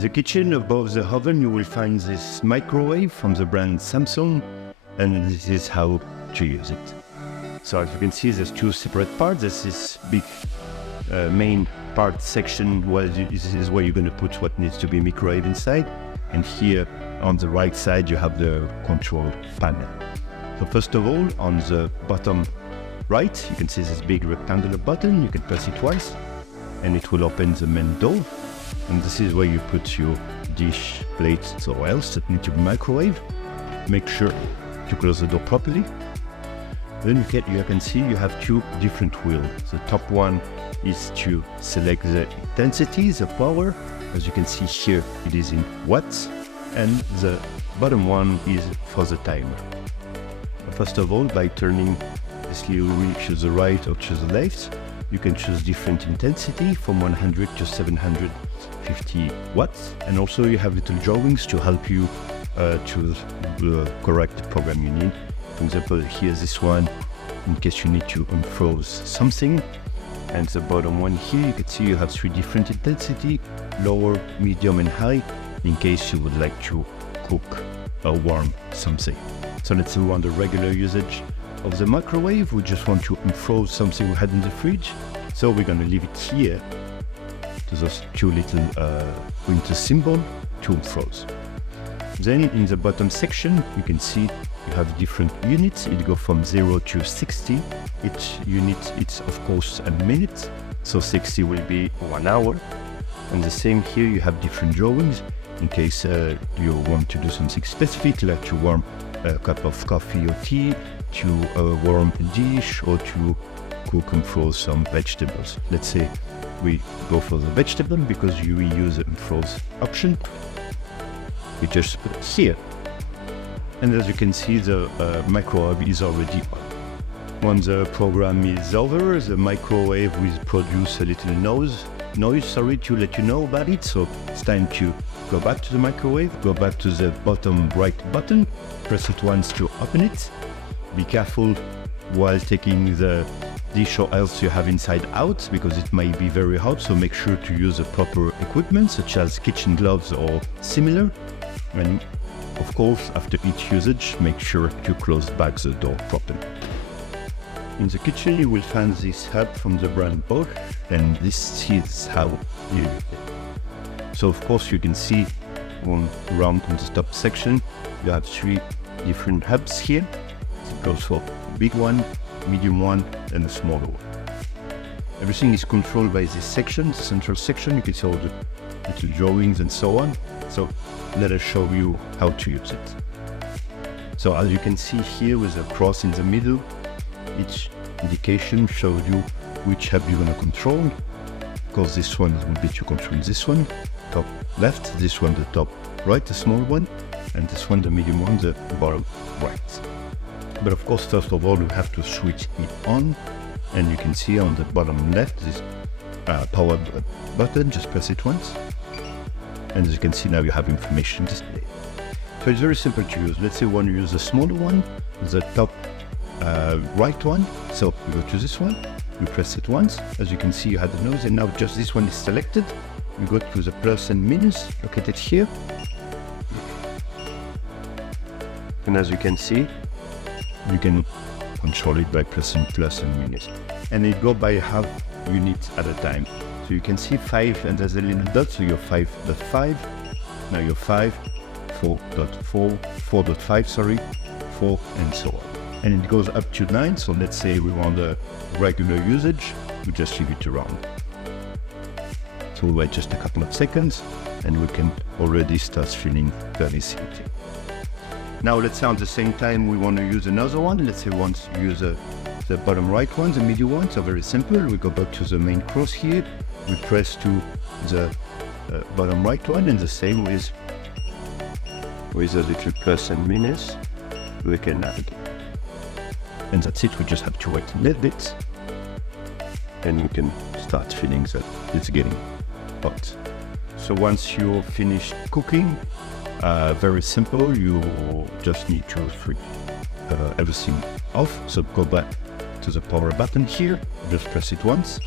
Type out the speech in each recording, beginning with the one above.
the kitchen, above the oven, you will find this microwave from the brand Samsung, and this is how to use it. So as you can see, there's two separate parts. There's this big main part section where this is where you're going to put what needs to be microwave inside, and here on the right side you have the control panel. So first of all, on the bottom right, you can see this big rectangular button. You can press it twice and it will open the main door, and this is where you put your dish, plates or else that need to be microwaved. Make sure to close the door properly. Then you can see you have two different wheels. The top one is to select the intensity, the power. As you can see here, it is in watts, and the bottom one is for the timer. First of all, by turning this little wheel to the right or to the left, you can choose different intensity from 100 to 750 watts, and also you have little drawings to help you choose the correct program you need. For example, here's this one in case you need to unfroze something, and the bottom one here, you can see you have three different intensity: lower, medium and high, in case you would like to cook or warm something. So let's say on the regular usage of the microwave, we just want to unfroze something we had in the fridge, so we're going to leave it here to those two little winter symbol to unfroze. Then in the bottom section, you can see you have different units. It goes from 0 to 60. Each unit is of course a minute, so 60 will be 1 hour. And the same here, you have different drawings in case you want to do something specific, like to warm a cup of coffee or tea, to warm a dish, or to cook and froze some vegetables. Let's say we go for the vegetable because you use the froze option. We just put it here, and as you can see, the microwave is already on. Once the program is over, the microwave will produce a little noise to let you know about it. So it's time to go back to the microwave, go back to the bottom right button, press it once to open it. Be careful while taking the dish or else you have inside out, because it may be very hot, so make sure to use the proper equipment such as kitchen gloves or similar. And of course, after each usage, make sure to close back the door properly. In the kitchen, you will find this hub from the brand Bosch, and this is how you use it. So of course, you can see around on the top section, you have three different hubs here. It goes for a big one, medium one, and a smaller one. Everything is controlled by this section, the central section. You can see all the little drawings and so on. So let us show you how to use it. So as you can see here with a cross in the middle, each indication shows you which hub you're going to control. Of course, this one will be to control this one, top left, this one the top right, the small one, and this one the medium one, the bottom right. But of course, first of all, we have to switch it on, and you can see on the bottom left this power button. Just press it once, and as you can see now you have information displayed. So it's very simple to use. Let's say we want to use the smaller one, the top right one. So we go to this one, we press it once. As you can see, you have the nose, and now just this one is selected. We go to the plus and minus, look at it here. And as you can see, you can control it by pressing plus and minus. And it goes by half unit at a time. So you can see 5, and there's a little dot, so you're 5.5. Now you're 5, 4.4, 4.5, sorry, 4, and so on. And it goes up to 9, so let's say we want a regular usage, we just leave it around. So we'll wait just a couple of seconds, and we can already start feeling very sleepy. Now let's say at the same time we want to use another one. Let's say we want to use the bottom right one, the middle one. So very simple, we go back to the main cross here, we press to the bottom right one, and the same with a little plus and minus, we can navigate. And that's it, we just have to wait a little bit, and we can start feeling that it's getting hot. So once you're finished cooking, very simple, you just need to switch everything off. So go back to the power button here, just press it once.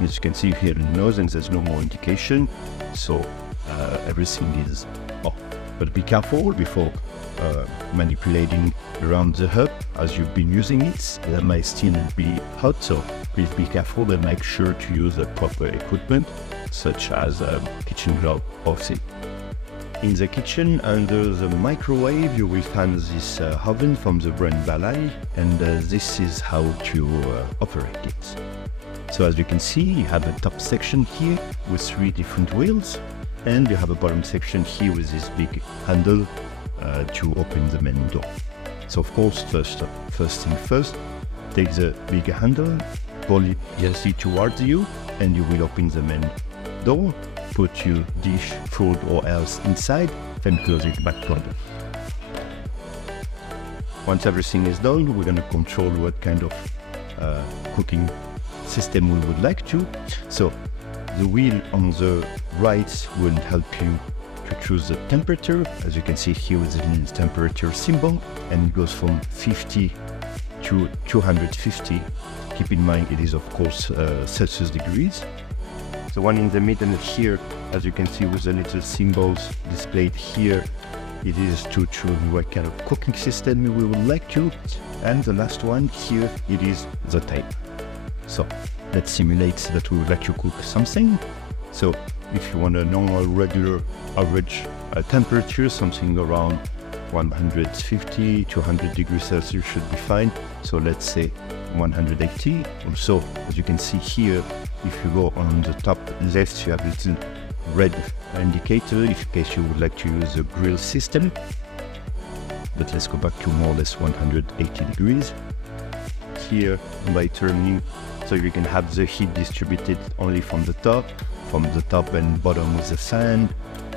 As you can see here in the nose, and there's no more indication. So everything is off. But be careful before manipulating around the hub as you've been using it. That might still be hot, so please be careful and make sure to use the proper equipment, such as a kitchen glove or thing. In the kitchen, under the microwave, you will find this oven from the brand Marbella, and this is how to operate it. So as you can see, you have a top section here with 3 different wheels, and you have a bottom section here with this big handle to open the main door. So of course, first thing first, take the big handle, pull it gently towards you, and you will open the main door. Put your dish, food or else inside, then close it back further. Once everything is done, we're going to control what kind of cooking system we would like to. So the wheel on the right will help you to choose the temperature. As you can see here with the little temperature symbol, and it goes from 50 to 250. Keep in mind it is of course Celsius degrees. The one in the middle here, as you can see with the little symbols displayed here, it is to choose what kind of cooking system we would like to. And the last one here, it is the time. So let's simulate that we would like to cook something. So if you want a normal, regular, average temperature, something around 150, 200 degrees Celsius should be fine. So let's say 180. Also, as you can see here, if you go on the top left, you have a little red indicator in case you would like to use a grill system. But let's go back to more or less 180 degrees. Here, by turning, so you can have the heat distributed only from the top and bottom with the fan,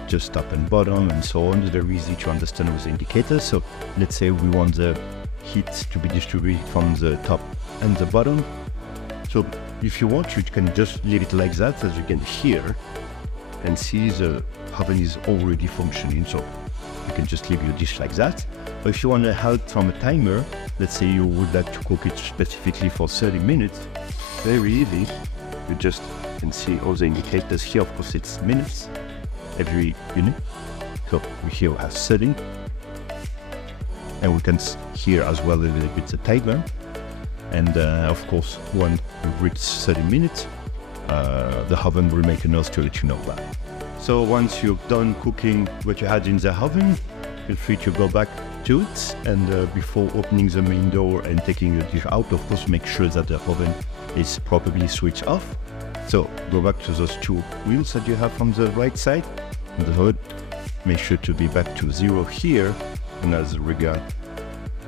just top and bottom and so on. It's very easy to understand with the indicator. So let's say we want the heat to be distributed from the top and the bottom. So if you want, you can just leave it like that, as you can hear and see the oven is already functioning. So you can just leave your dish like that. Or if you want to help from a timer, let's say you would like to cook it specifically for 30 minutes, very easy. You just can see all the indicators here. Of course, it's minutes every unit. So we here have 30. And we can hear as well a little bit the timer. And of course, when you've reached 30 minutes, the oven will make a noise to let you know that. So once you've done cooking what you had in the oven, feel free to go back to it. And before opening the main door and taking the dish out, of course, make sure that the oven is properly switched off. So go back to those 2 wheels that you have from the right side on the hood. Make sure to be back to 0 here. And as regard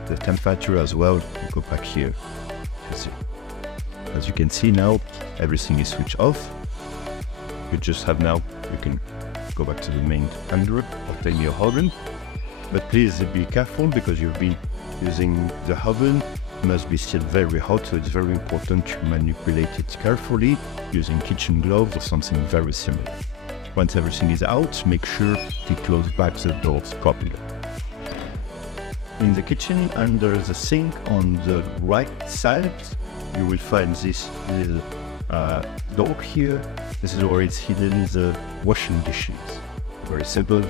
the temperature as well, go back here. As you can see now, everything is switched off. You just have now, you can go back to the main handle, open your oven. But please be careful because you've been using the oven. It must be still very hot, so it's very important to manipulate it carefully using kitchen gloves or something very similar. Once everything is out, make sure to close back the doors properly. In the kitchen, under the sink on the right side, you will find this little door here. This is where it's hidden the washing dishes. Very simple.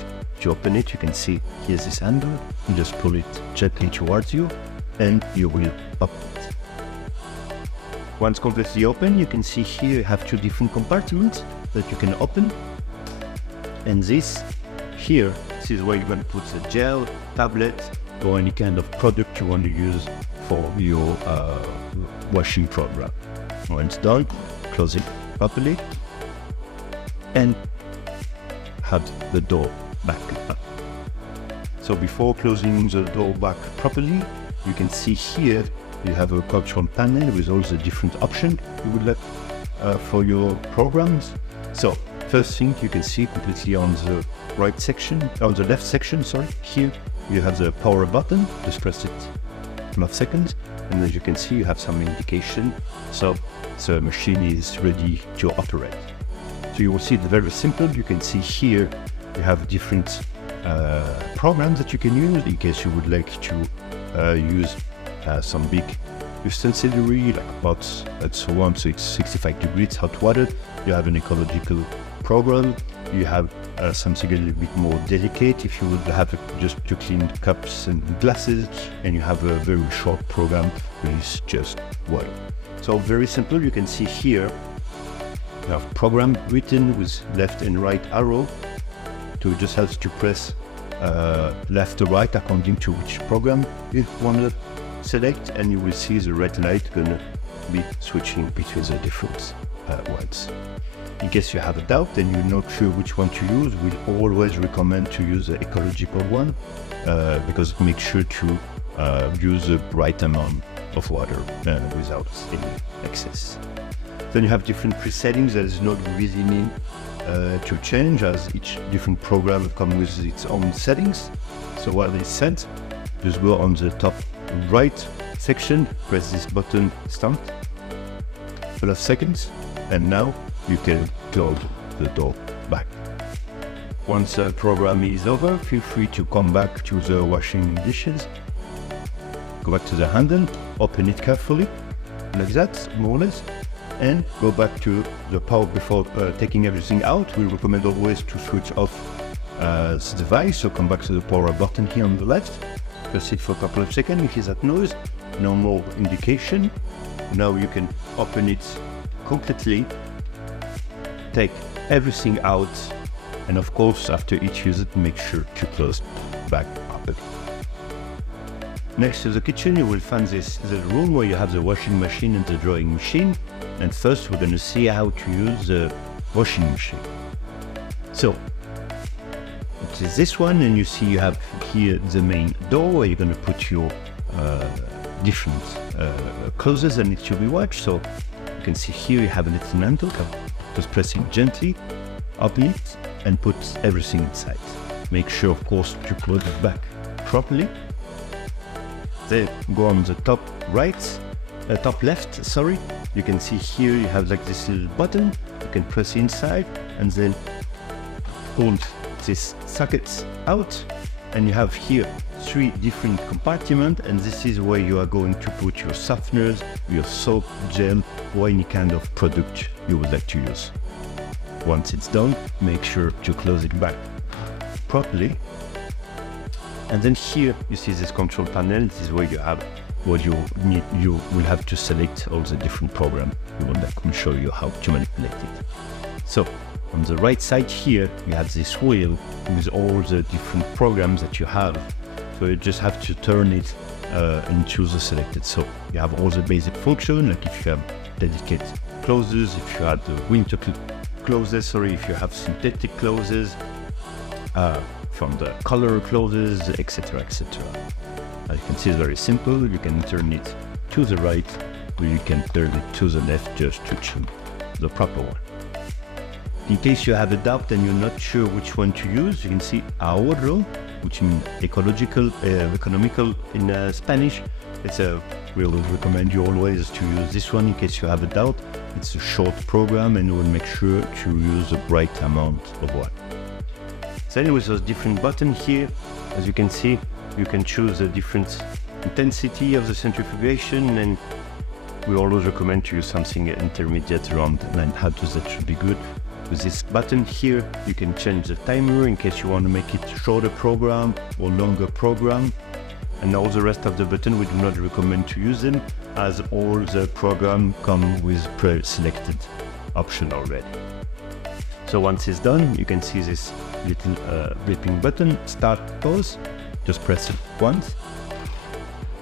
To open it, you can see here's this handle. You just pull it gently towards you, and you will open it. Once completely open, you can see here you have 2 different compartments that you can open. And this is where you're going to put the gel, tablet, or any kind of product you want to use for your washing program. When it's done, close it properly and have the door back up. So before closing the door back properly, you can see here you have a control panel with all the different options you would like for your programs. So first thing you can see completely on the right section, on the left section, sorry, here you have the power button. Just press it a couple of seconds, and as you can see, you have some indication. So the machine is ready to operate. So you will see it's very simple. You can see here you have different programs that you can use in case you would like to use some big utensilry like pots and so on. So it's 65 degrees hot water. You have an ecological program. You have something a little bit more delicate if you would have just to clean cups and glasses, and you have a very short program which is just water. So very simple. You can see here you have program written with left and right arrow to just help to press left or right according to which program you want to select, and you will see the red light gonna be switching between the different ones. In case you have a doubt and you're not sure which one to use, we always recommend to use the ecological one because make sure to use the right amount of water without any excess. Then you have different presettings that is not really need to change, as each different program comes with its own settings. So what is set, just go on the top right section, press this button start, couple of seconds, and now you can close the door back. Once the program is over, feel free to come back to the washing dishes. Go back to the handle, open it carefully, like that, more or less, and go back to the power before taking everything out. We recommend always to switch off the device, so come back to the power button here on the left, press it for a couple of seconds, you hear that noise, no more indication. Now you can open it completely, take everything out, and of course after each use it, make sure to close back up again. Next to the kitchen you will find the room where you have the washing machine and the drying machine, and first we're going to see how to use the washing machine. So it is this one, and you see you have here the main door where you're going to put your different clothes that need to be washed. So you can see here you have a little handle, just press it gently, open it, and put everything inside. Make sure of course to close it back properly. Then go on the top right, top left, sorry. You can see here you have like this little button, you can press inside and then pull this socket out, and you have here 3 different compartments, and this is where you are going to put your softeners, your soap, gel, or any kind of product you would like to use. Once it's done, make sure to close it back properly. And then here you see this control panel. This is where you have what you need. You will have to select all the different programs you want. I can show you how to manipulate it. So on the right side here, you have this wheel with all the different programs that you have. So you just have to turn it and choose the selected. So you have all the basic function, like if you have dedicated clothes, if you have the winter clothes, if you have synthetic clothes, from the color clothes, etc., etc. As you can see, it's very simple. You can turn it to the right, or you can turn it to the left just to choose the proper one. In case you have a doubt and you're not sure which one to use, you can see ahorro, which means economical in Spanish. We'll recommend you always to use this one in case you have a doubt. It's a short program, and we'll make sure to use the right amount of water. So anyway, those different buttons here, as you can see, you can choose the different intensity of the centrifugation, and we always recommend to use something intermediate around 900. That should be good. With this button here, you can change the timer in case you want to make it shorter program or longer program. And all the rest of the button, we do not recommend to use them, as all the program come with pre-selected option already. So once it's done, you can see this little blipping button, start, pause. Just press it once,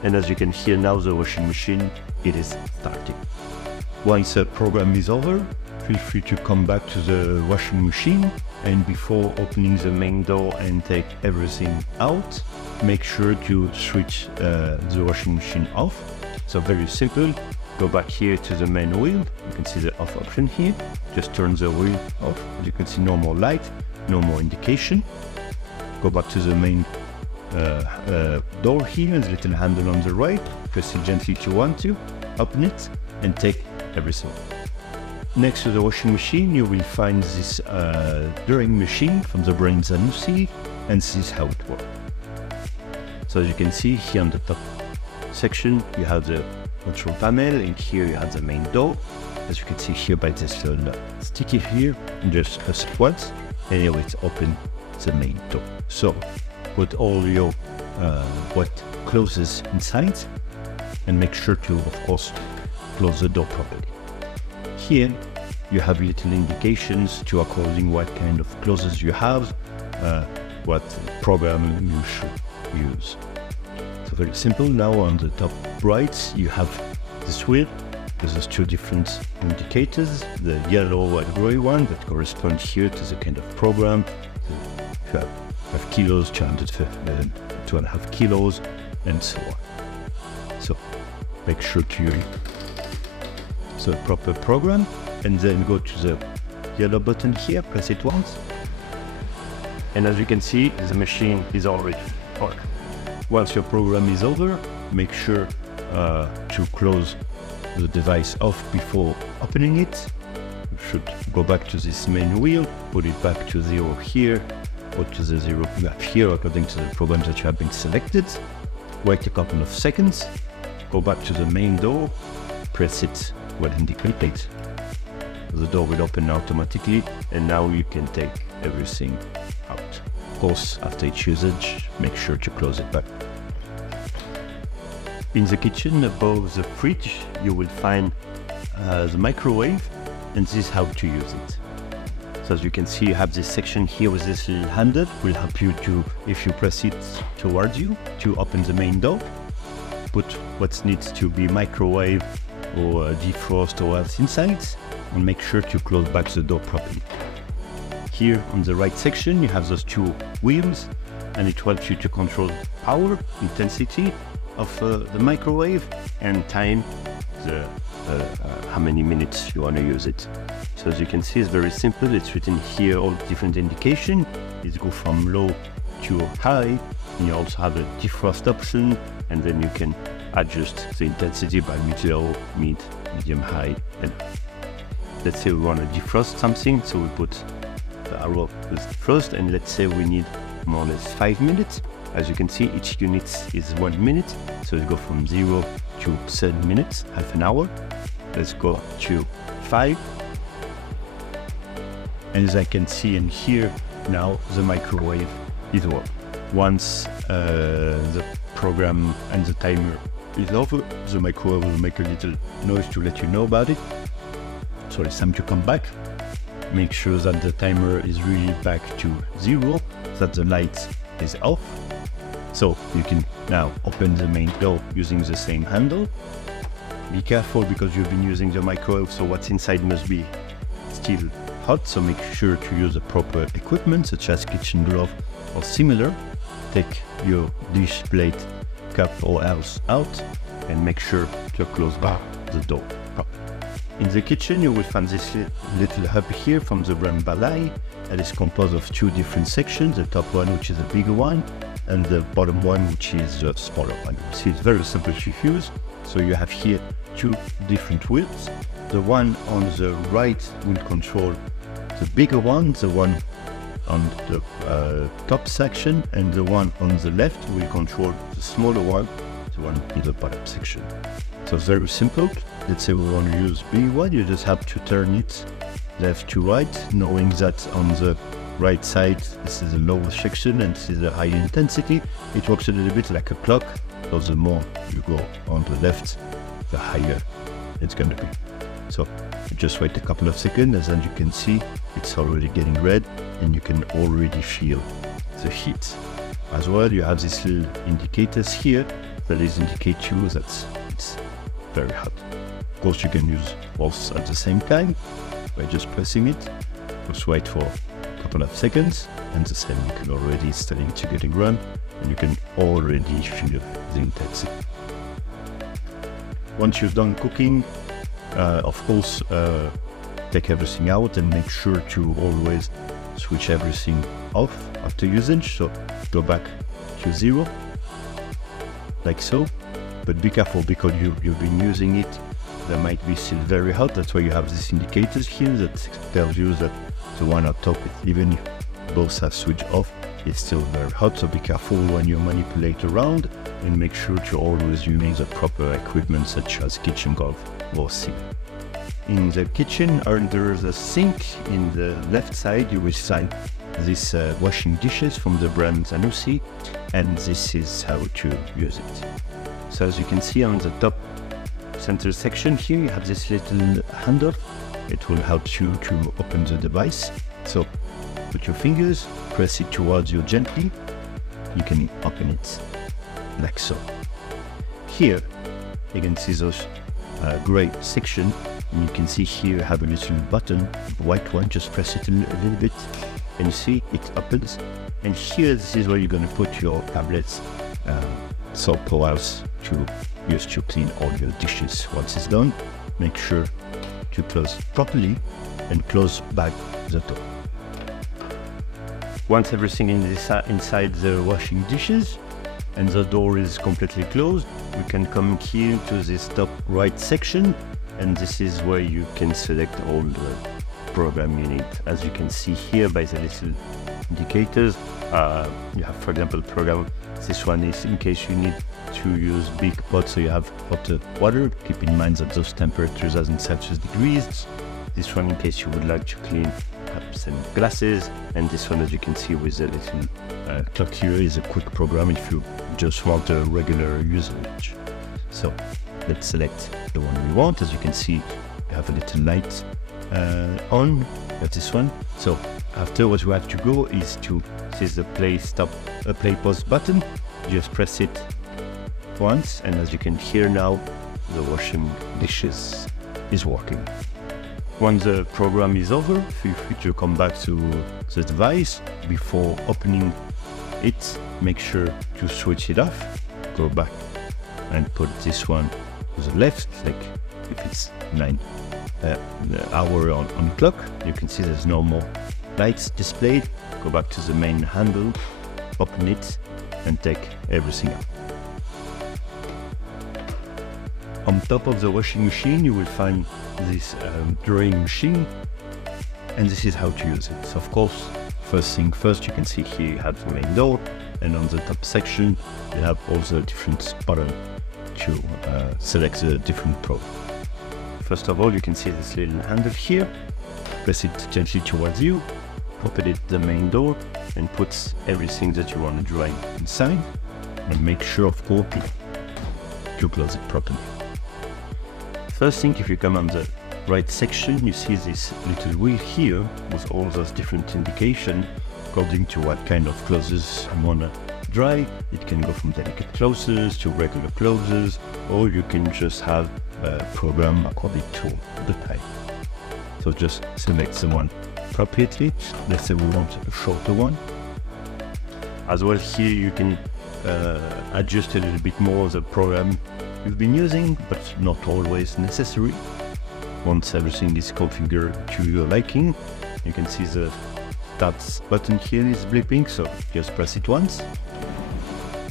and as you can hear now, the washing machine, it is starting. Once the program is over, feel free to come back to the washing machine, and before opening the main door and take everything out, make sure to switch the washing machine off. So very simple. Go back here to the main wheel. You can see the off option here. Just turn the wheel off. As you can see, no more light, no more indication. Go back to the main door here, and the little handle on the right. Press it gently if you want to. Open it and take everything. Next to the washing machine, you will find this drying machine from the brand Zanussi, and this is how it works. So as you can see here on the top section, you have the control panel, and here you have the main door. as you can see here by this little sticky here, and just press it once, and it will open the main door. So put all your what closes inside, and make sure to, of course, close the door properly. Here you have little indications to according what kind of closes you have, what program you should use. So very simple. Now on the top right you have this wheel. There's two different indicators, the yellow and gray one that correspond here to the kind of program. If you have 5 kilos, 2.5 kilos, and so on. So make sure to use the proper program, and then go to the yellow button here, press it once. And as you can see, the machine is already on. Once your program is over, make sure to close the device off before opening it. You should go back to this main wheel, put it back to 0 here, or to the 0 you have here according to the program that you have been selected. Wait a couple of seconds, go back to the main door, press it when indicated. The door will open automatically, and now you can take everything out. Of course, after each usage, make sure to close it back. In the kitchen above the fridge, you will find the microwave, and this is how to use it. So as you can see, you have this section here with this little handle, will help you to, if you press it towards you, to open the main door, put what needs to be microwave or defrost or else inside, and make sure to close back the door properly. Here on the right section, you have those two wheels, and it helps you to control power, intensity of the microwave, and time, how many minutes you want to use it. So as you can see, it's very simple. It's written here all different indication. It goes from low to high, and you also have a defrost option, and then you can adjust the intensity by mid-low, mid, medium, high, and let's say we want to defrost something, so we put the arrow with defrost, and let's say we need more or less 5 minutes. As you can see, each unit is 1 minute, so we go from 0 to 7 minutes, half an hour. Let's go to 5. And as I can see in here, now the microwave is on. Once the program and the timer is over, the microwave will make a little noise to let you know about it. So it's time to come back. Make sure that the timer is really back to 0, that the light is off. So you can now open the main door using the same handle. Be careful because you've been using the microwave, so what's inside must be still hot, so make sure to use the proper equipment such as kitchen glove or similar. Take your dish plate, cup or else out, and make sure to close back the door. In the kitchen you will find this little hub here from the brand Marbella that is composed of two different sections, the top one which is a bigger one, and the bottom one which is a smaller one. See, it's very simple to use. So you have here two different wheels. The one on the right will control the bigger one, the one on the top section, and the one on the left will control the smaller one, the one in the bottom section. So it's very simple. Let's say we want to use B1, you just have to turn it left to right, knowing that on the right side this is the lower section and this is the high intensity. It works a little bit like a clock, so the more you go on the left, the higher it's going to be. So just wait a couple of seconds, as you can see it's already getting red and you can already feel the heat. As well, you have these little indicators here that is indicate you that it's very hot. Of course you can use both at the same time by just pressing it. Just wait for a couple of seconds and the same, you can already starting to getting run and you can already feel the intensity. Once you're done cooking, of course take everything out and make sure to always switch everything off after usage, so go back to 0 like so, but be careful because you've been using it, there might be still very hot. That's why you have these indicators here that tells you that the one on top, even if both have switched off, it's still very hot. So be careful when you manipulate around and make sure to always use the proper equipment such as kitchen glove or sink. In the kitchen, under the sink, in the left side, you will find this washing dishes from the brand Zanussi, and this is how to use it. So as you can see on the top center section here, you have this little handle. It will help you to open the device. So put your fingers, press it towards you gently. You can open it like so. Here you can see those gray section. And you can see here I have a little button, white one. Just press it a little bit, and you see it opens. And here, this is where you're going to put your tablets, soap towels to use to clean all your dishes. Once it's done, make sure to close properly and close back the door. Once everything is inside the washing dishes and the door is completely closed, we can come here to this top right section, and this is where you can select all the program you need. As you can see here by the little indicators, you have, for example, program. This one is in case you need to use big pots, so you have hot water. Keep in mind that those temperatures are in Celsius degrees. This one in case you would like to clean cups and glasses, and this one, as you can see with the little clock here, is a quick program if you just want a regular usage. So let's select the one we want. As you can see, you have a little light on. That's this one. So after, what we have to go is to this is the play pause button. Just press it once, and as you can hear now, the washing dishes is working. Once the program is over, feel free to come back to the device. Before opening it, make sure to switch it off. Go back and put this one to the left, like if it's 9 hour on clock. You can see there's no more lights displayed. Go back to the main handle, open it, and take everything out. On top of the washing machine, you will find this drawing machine, and this is how to use it. So of course, first thing first, you can see here you have the main door, and on the top section, you have all the different buttons to select the different program. First of all, you can see this little handle here. Press it gently towards you, open it the main door, and put everything that you want to dry inside, and make sure, of course, to close it properly. First thing, if you come on the right section, you see this little wheel here with all those different indications according to what kind of clothes you want to dry. It can go from delicate clothes to regular clothes, or you can just have a program according to the type. So just select the one appropriately. Let's say we want a shorter one. As well, here you can adjust a little bit more the program you've been using, but not always necessary. Once everything is configured to your liking, you can see the start button here is blipping, so just press it once.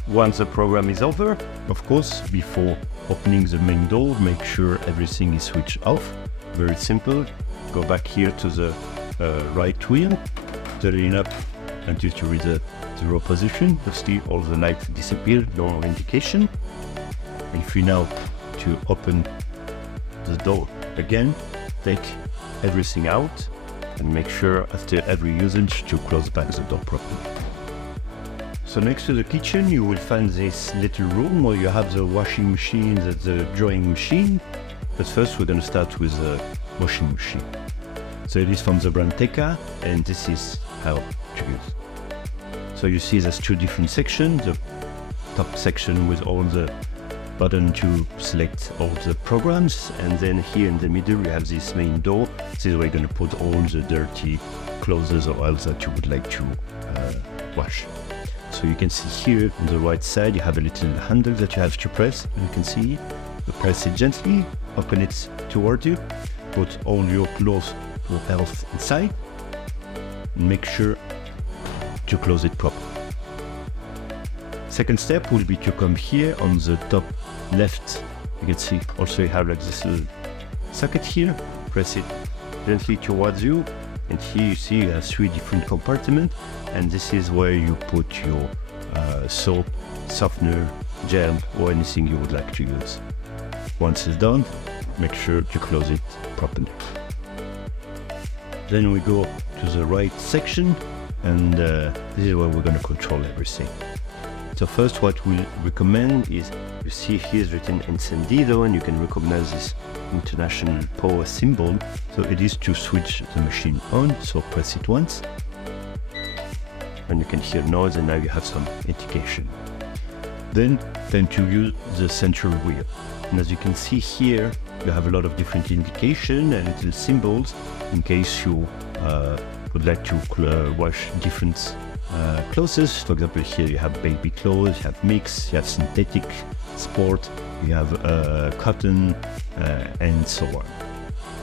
Once the program is over, of course, before opening the main door, make sure everything is switched off. Very simple. Go back here to the right wheel, turn it up until you reach the 0 position. You see all the lights disappear, no indication. If we now to open the door again, take everything out and make sure after every usage to close back the door properly. So next to the kitchen, you will find this little room where you have the washing machine, the drawing machine. But first we're going to start with the washing machine. So it is from the brand Teka, and this is how to use. So you see there's two different sections. The top section with all the button to select all the programs, and then here in the middle you have this main door. This is where you're going to put all the dirty clothes or else that you would like to wash. So you can see here on the right side you have a little handle that you have to press, and you can see you press it gently, open it toward you, put all your clothes or else inside, and make sure to close it properly. Second step will be to come here on the top left. You can see also you have like this little socket here. Press it gently towards you, and here you see you have 3 different compartments, and this is where you put your soap, softener, gel, or anything you would like to use. Once it's done, make sure to close it properly. Then we go to the right section, and this is where we're going to control everything. So first, what we recommend is, you see here is written encendido, and you can recognize this international power symbol. So it is to switch the machine on. So press it once, and you can hear noise, and now you have some indication. Then to use the central wheel. And as you can see here, you have a lot of different indication and little symbols in case you would like to wash different clothes. For example, here you have baby clothes, you have mix, you have synthetic, sport, you have cotton, and so on.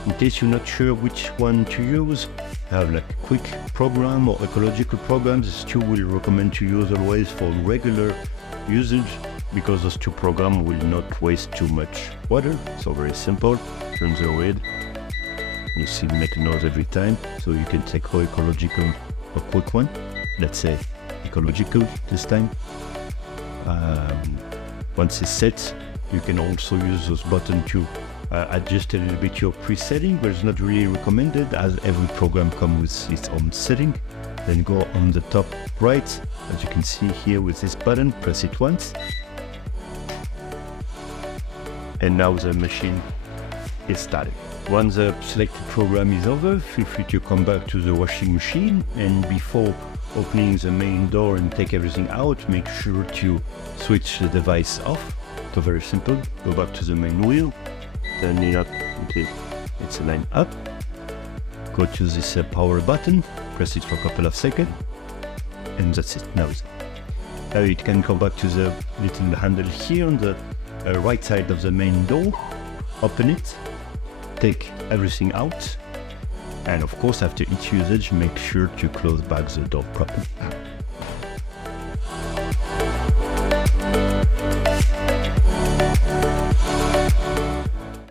In case you're not sure which one to use, you have like a quick program or ecological programs. These two will recommend to use always for regular usage, because those two programs will not waste too much water. So very simple. Turn the red. You see it make a noise every time. So you can take a ecological, a quick one. Let's say ecological this time. Once it's set, you can also use those buttons to adjust a little bit your presetting, but it's not really recommended as every program comes with its own setting. Then go on the top right, as you can see here with this button, press it once. And now the machine is started. Once the selected program is over, feel free to come back to the washing machine, and before opening the main door and take everything out, make sure to switch the device off. So very simple, go back to the main wheel, turn it up until it's aligned up. Go to this power button, press it for a couple of seconds, and that's it. Now it can come back to the little handle here on the right side of the main door, open it, take everything out, and of course after each usage make sure to close back the door properly.